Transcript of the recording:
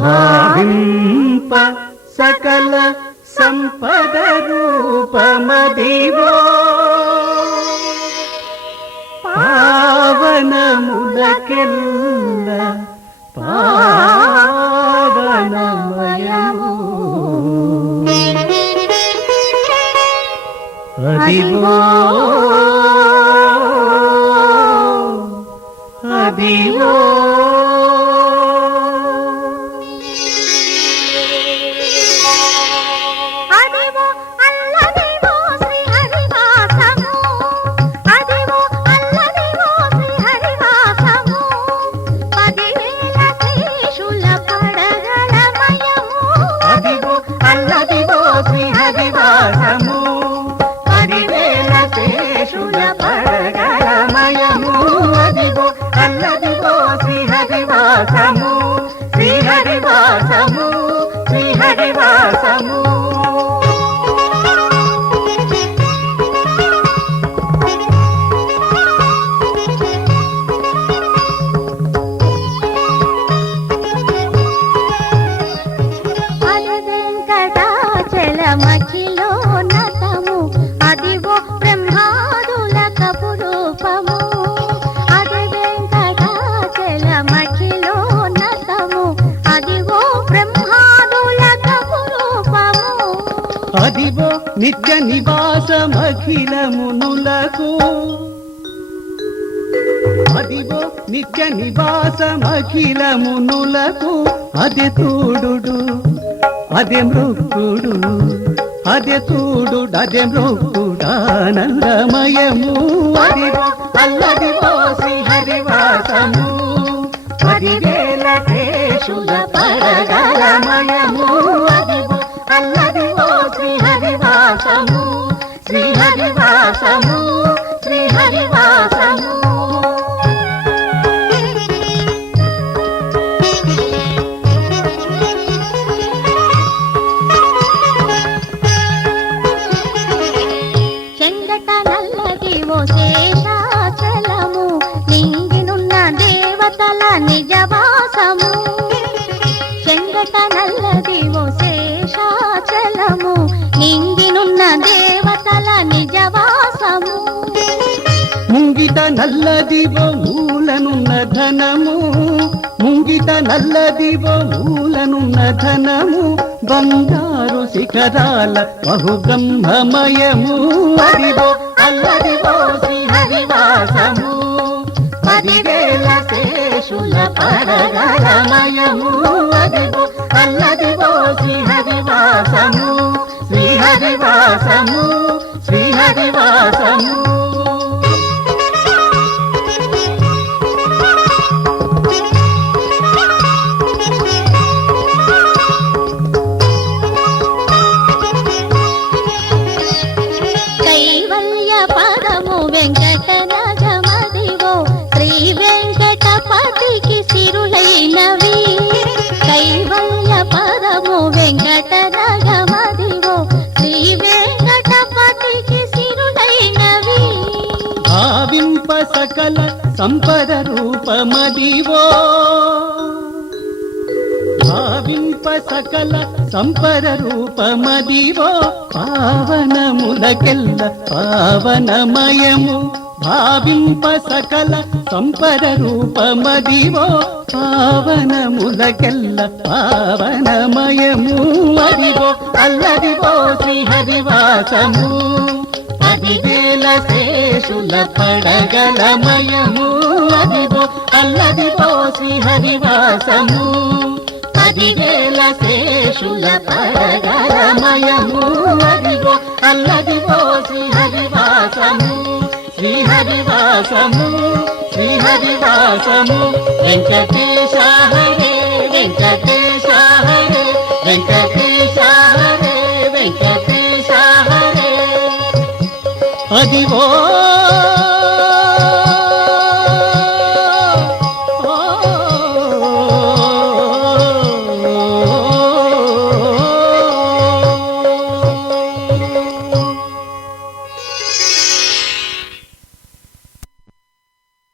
భావింప సకల సంపద రూపమదివో పావనములకెల్ల పావనమయము అదివో అదివో శ్రీహరివాసము శ్రీహరివాసము అది వెంకటాచలమఖిలో నతము అదివో బ్రహ్మాదుల కపురూపము అది వెంకటాచలమఖిలో నతము అదివో బ్రహ్మాదుల కపురూపము అదివో నిత్య నివాసమఖిల మునులకు అదివో నిత్య నివాసమఖిల మునులకు అది తూడు అదే మృక్కుడు అదే తూడు అదే మృక్కుడానందమయము అదివో అల్లదివో శ్రీహరివాసము 10,000 శేషుల పడగలమయము అదివో అల్లదివో శ్రీహరివాసము శ్రీహరివాసము శ్రీహరివాసము చెంగట నల్లదివో శేషాచలము నింగినున్న దేవతల నిజవాసము చెంగట నల్లదివో శేషాచలము నింగినున్న దేవతల నిజవాసము ముంగిట నల్లదివో మూలనున్న ధనము ముంగిట నల్లదివో మూలనున్న ధనము బంగారు శిఖరాల బహుబ్రహ్మమయము అదివో అల్లదివో శ్రీహరివాసము 10,000 శేషుల పడగలమయము అదివో అల్లదివో శ్రీహరివాసము శ్రీహరివాసము శ్రీహరివాసము కైవల్య పదము వెంకటనగమదివో శ్రీ వెంకటపతికి సిరులైనవి కైవల్య పదము వెంకటనగమదివో శ్రీ వెంకటపతికి సిరులైనవి భావింప సకల సంపద రూపమదివో భావింప సకల సంపద రూపమదివో పావనములకెల్ల పావనమయము భావింప సకల సంపద రూపమదివో పావనములకెల్ల పావనమయము అదివో అల్లదివో శ్రీహరివాసము 10,000 శేషుల పడగలమయము అదివో అల్లదివో శ్రీహరివాసము 10,000 శేషుల పడగలమయము అదివో అల్లదివో శ్రీహరివాసము శ్రీహరివాసము శ్రీహరివాసము వెంకటేశ హరే వెంకటేశ హరే వెంకటేశ హరే వెంకటేశ హరే అదివో